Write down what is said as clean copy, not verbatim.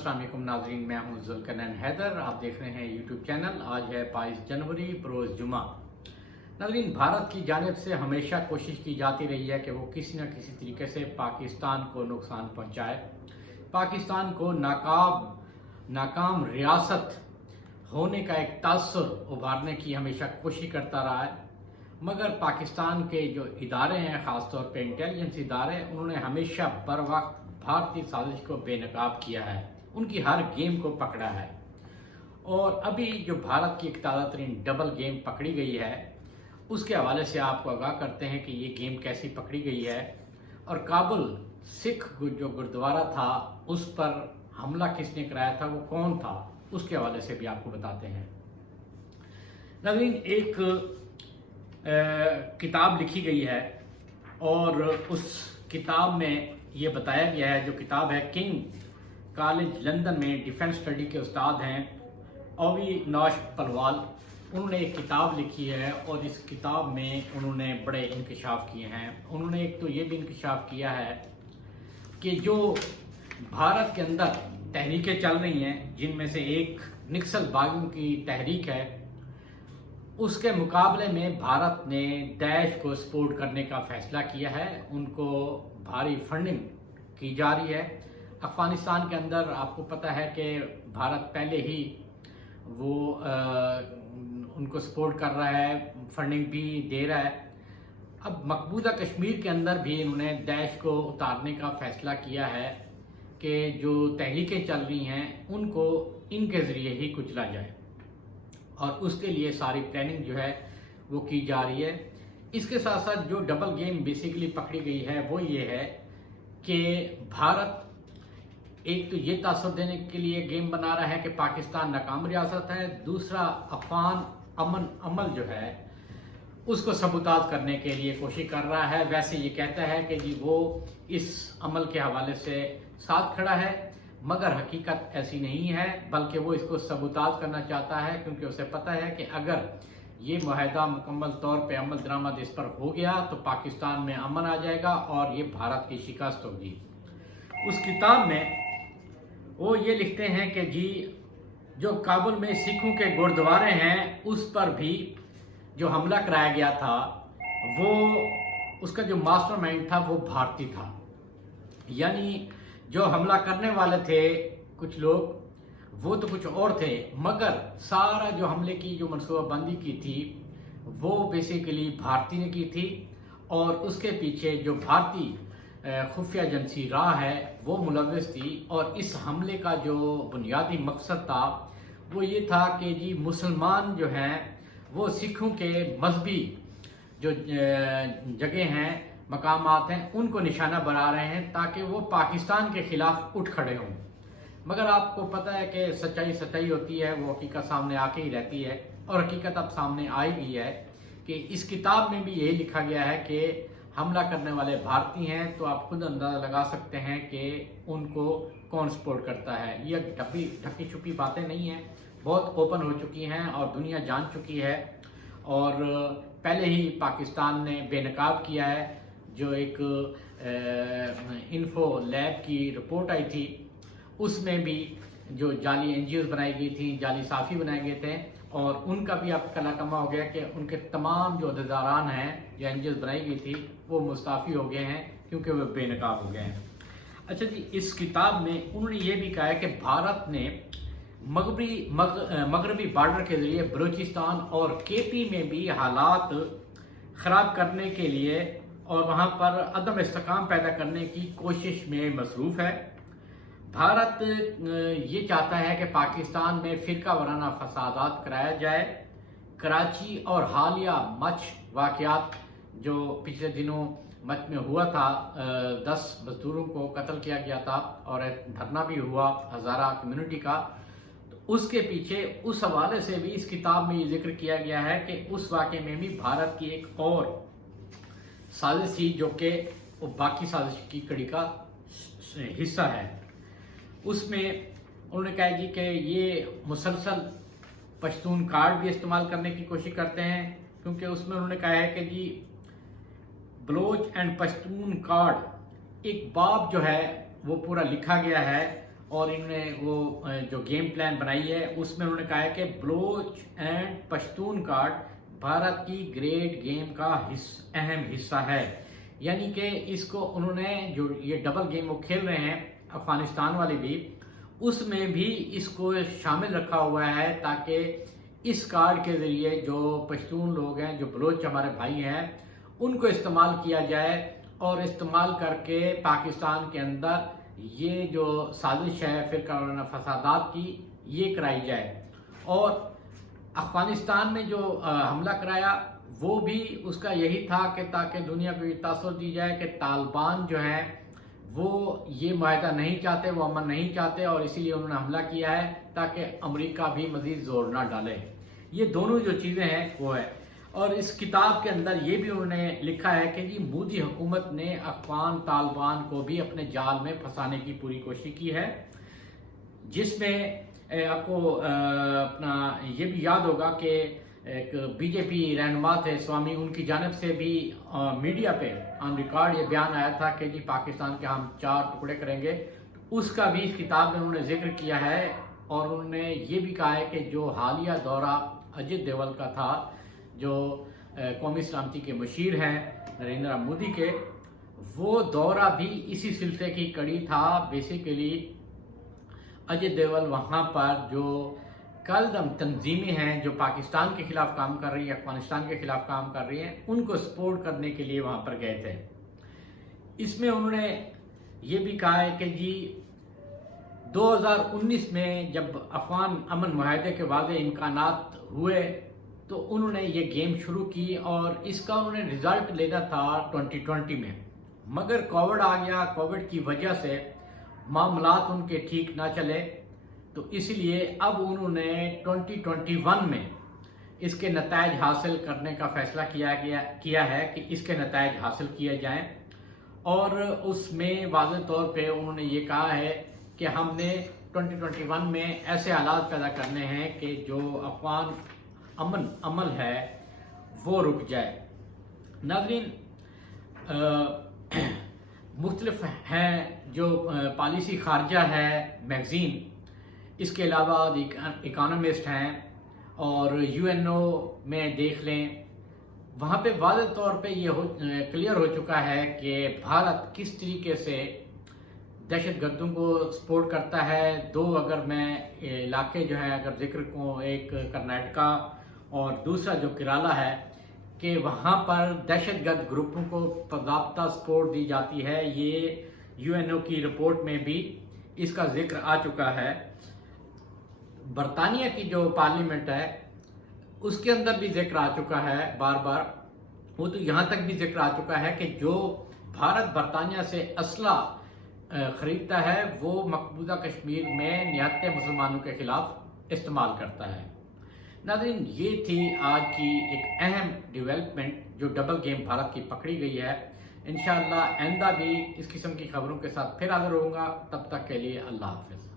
अस्सलाम वालेकुम नाज़रीन, मैं हूं ज़ुल्करनैन हैदर। आप देख रहे हैं यूट्यूब चैनल। आज है 22 जनवरी बरोज़ जुमा। नाज़रीन, भारत की जानिब से हमेशा कोशिश की जाती रही है कि वो किसी न किसी तरीके से पाकिस्तान को नुकसान पहुंचाए, पाकिस्तान को नाकाम रियासत होने का एक तासुर उभारने की हमेशा कोशिश करता रहा है। मगर पाकिस्तान के जो इदारे हैं, ख़ासतौर पे इंटेलिजेंस इदारे, उन्होंने हमेशा बर वक्त भारतीय साजिश को बेनकाब किया है, उनकी हर गेम को पकड़ा है। और अभी जो भारत की एक ताज़ा तरीन डबल गेम पकड़ी गई है, उसके हवाले से आपको आगाह करते हैं कि ये गेम कैसी पकड़ी गई है और काबुल सिख जो गुरुद्वारा था उस पर हमला किसने कराया था, वो कौन था, उसके हवाले से भी आपको बताते हैं। नाज़रीन, एक किताब लिखी गई है और उस किताब में ये बताया गया है, जो किताब है किंग कॉलेज लंदन में डिफेंस स्टडी के उस्ताद हैं अविनाश पलवाल, उन्होंने एक किताब लिखी है और इस किताब में उन्होंने बड़े इंकशाफ किए हैं। उन्होंने एक तो ये भी इंकशाफ किया है कि जो भारत के अंदर तहरीकें चल रही हैं, जिनमें से एक नक्सल बागियों की तहरीक है, उसके मुकाबले में भारत ने दैश को सपोर्ट करने का फैसला किया है। उनको भारी फंडिंग की जा रही है। अफगानिस्तान के अंदर आपको पता है कि भारत पहले ही वो उनको सपोर्ट कर रहा है, फंडिंग भी दे रहा है। अब मकबूजा कश्मीर के अंदर भी इन्होंने दैश को उतारने का फैसला किया है कि जो तहरीकें चल रही हैं उनको इनके ज़रिए ही कुचला जाए, और उसके लिए सारी प्लानिंग जो है वो की जा रही है। इसके साथ साथ जो डबल गेम बेसिकली पकड़ी गई है वो ये है कि भारत एक तो ये तासुर देने के लिए गेम बना रहा है कि पाकिस्तान नाकाम रियासत है, दूसरा अफगान अमन अमल जो है उसको सबूताज करने के लिए कोशिश कर रहा है। वैसे ये कहता है कि जी वो इस अमल के हवाले से साथ खड़ा है, मगर हकीकत ऐसी नहीं है, बल्कि वो इसको सबूताज करना चाहता है, क्योंकि उसे पता है कि अगर ये मुआहदा मुकम्मल तौर पे अमल दरामद इस पर हो गया तो पाकिस्तान में अमन आ जाएगा और ये भारत की शिकस्त होगी। उस किताब में वो ये लिखते हैं कि जी जो काबुल में सिखों के गुरुद्वारे हैं उस पर भी जो हमला कराया गया था, वो उसका जो मास्टरमाइंड था वो भारतीय था। यानी जो हमला करने वाले थे कुछ लोग, वो तो कुछ और थे, मगर सारा जो हमले की जो मनसूबाबंदी की थी वो बेसिकली भारतीय ने की थी, और उसके पीछे जो भारतीय खुफिया एजेंसी राह है वो मुलव्वस थी। और इस हमले का जो बुनियादी मकसद था वो ये था कि जी मुसलमान जो हैं वो सिखों के मजहबी जो जगह हैं, मकामात हैं, उनको निशाना बना रहे हैं ताकि वो पाकिस्तान के खिलाफ उठ खड़े हों। मगर आपको पता है कि सच्चाई सच्चाई होती है, वो हकीकत सामने आके ही रहती है, और हकीकत अब सामने आई गई है कि इस किताब में भी यही लिखा गया है कि हमला करने वाले भारतीय हैं। तो आप खुद अंदाजा लगा सकते हैं कि उनको कौन सपोर्ट करता है। ये ढकी छुपी बातें नहीं हैं, बहुत ओपन हो चुकी हैं और दुनिया जान चुकी है। और पहले ही पाकिस्तान ने बेनकाब किया है। जो एक इन्फो लैब की रिपोर्ट आई थी उसमें भी जो जाली एनजीओ बनाई गई थी, जाली साफ़ी बनाए गए थे, और उनका भी अब कलाकमा हो गया कि उनके तमाम जो अहदेदारान हैं जो एनजीओ बनाई गई थी वो मुस्ताफ़ी हो गए हैं, क्योंकि वो बेनकाब हो गए हैं। अच्छा जी, इस किताब में उन्होंने ये भी कहा है कि भारत ने मगरबी बार्डर के ज़रिए बलूचिस्तान और केपी में भी हालात ख़राब करने के लिए और वहाँ पर अदम इस्तेकाम पैदा करने की कोशिश में मसरूफ़ है। भारत ये चाहता है कि पाकिस्तान में फ़िरका वाराना फसादात कराया जाए। कराची और हालिया मछ वाक़यात जो पिछले दिनों मच में हुआ था, 10 मजदूरों को कत्ल किया गया था और धरना भी हुआ हज़ारा कम्युनिटी का, तो उसके पीछे उस हवाले से भी इस किताब में ये जिक्र किया गया है कि उस वाक़े में भी भारत की एक और साजिश थी जो कि बाकी साजिश की कड़ी का हिस्सा है। उसमें उन्होंने कहा जी कि ये मुसलसल पश्तून कार्ड भी इस्तेमाल करने की कोशिश करते हैं, क्योंकि उसमें उन्होंने कहा है कि जी बलोच एंड पश्तून कार्ड एक बाब जो है वो पूरा लिखा गया है اور انہوں نے وہ جو گیم پلان بنائی ہے اس میں انہوں نے کہا ہے کہ بلوچ اینڈ پشتون کارڈ بھارت کی گریٹ گیم کا اہم حصہ ہے، یعنی کہ اس کو انہوں نے جو یہ ڈبل گیم وہ کھیل رہے ہیں افغانستان والے بھی، اس میں بھی اس کو شامل رکھا ہوا ہے تاکہ اس کارڈ کے ذریعے جو پشتون لوگ ہیں، جو بلوچ ہمارے بھائی ہیں، ان کو استعمال کیا جائے اور استعمال کر کے پاکستان کے اندر یہ جو سازش ہے فرقہ فسادات کی یہ کرائی جائے۔ اور افغانستان میں جو حملہ کرایا وہ بھی اس کا یہی تھا کہ تاکہ دنیا کو یہ تاثر دی جائے کہ طالبان جو ہیں وہ یہ معاہدہ نہیں چاہتے، وہ امن نہیں چاہتے، اور اسی لیے انہوں نے حملہ کیا ہے تاکہ امریکہ بھی مزید زور نہ ڈالے۔ یہ دونوں جو چیزیں ہیں وہ ہے۔ اور اس کتاب کے اندر یہ بھی انہوں نے لکھا ہے کہ مودی حکومت نے افغان طالبان کو بھی اپنے جال میں پھنسانے کی پوری کوشش کی ہے، جس میں آپ کو اپنا یہ بھی یاد ہوگا کہ ایک بی جے پی رہنما تھے سوامی، ان کی جانب سے بھی میڈیا پہ آن ریکارڈ یہ بیان آیا تھا کہ پاکستان کے ہم 4 ٹکڑے کریں گے۔ اس کا بھی اس کتاب میں انہوں نے ذکر کیا ہے، اور انہوں نے یہ بھی کہا ہے کہ جو حالیہ دورہ اجیت ڈوبھل کا تھا، جو قومی سلامتی کے مشیر ہیں نریندر مودی کے، وہ دورہ بھی اسی سلسلے کی کڑی تھا۔ بیسیکلی اجیت ڈوبھل وہاں پر جو کالعدم تنظیمیں ہیں جو پاکستان کے خلاف کام کر رہی ہیں، افغانستان کے خلاف کام کر رہی ہیں، ان کو سپورٹ کرنے کے لیے وہاں پر گئے تھے۔ اس میں انہوں نے یہ بھی کہا ہے کہ 2019 میں جب افغان امن معاہدے کے واضح امکانات ہوئے تو انہوں نے یہ گیم شروع کی، اور اس کا انہوں نے رزلٹ لینا تھا 2020 میں، مگر کووڈ آ گیا۔ کووڈ کی وجہ سے معاملات ان کے ٹھیک نہ چلے، تو اس لیے اب انہوں نے 2021 میں اس کے نتائج حاصل کرنے کا فیصلہ کیا ہے کہ اس کے نتائج حاصل کیے جائیں، اور اس میں واضح طور پہ انہوں نے یہ کہا ہے کہ ہم نے 2021 میں ایسے حالات پیدا کرنے ہیں کہ جو افغان امن عمل ہے وہ رک جائے۔ ناظرین، مختلف ہیں جو پالیسی خارجہ ہے میگزین، اس کے علاوہ دی اکانومسٹ ہیں، اور UNO میں دیکھ لیں، وہاں پہ واضح طور پہ یہ کلیئر ہو چکا ہے کہ بھارت کس طریقے سے دہشت گردوں کو سپورٹ کرتا ہے۔ 2 اگر میں علاقے جو ہے اگر ذکر کو، ایک کرناٹکا اور دوسرا جو کیرالہ ہے، کہ وہاں پر دہشت گرد گروپوں کو باضابطہ سپورٹ دی جاتی ہے۔ یہ UNO کی رپورٹ میں بھی اس کا ذکر آ چکا ہے۔ برطانیہ کی جو پارلیمنٹ ہے اس کے اندر بھی ذکر آ چکا ہے بار بار، وہ تو یہاں تک بھی ذکر آ چکا ہے کہ جو بھارت برطانیہ سے اسلحہ خریدتا ہے وہ مقبوضہ کشمیر میں نہتے مسلمانوں کے خلاف استعمال کرتا ہے۔ ناظرین، یہ تھی آج کی ایک اہم ڈیولپمنٹ جو ڈبل گیم بھارت کی پکڑی گئی ہے۔ انشاءاللہ آئندہ بھی اس قسم کی خبروں کے ساتھ پھر حاضر ہوں گا، تب تک کے لیے اللہ حافظ۔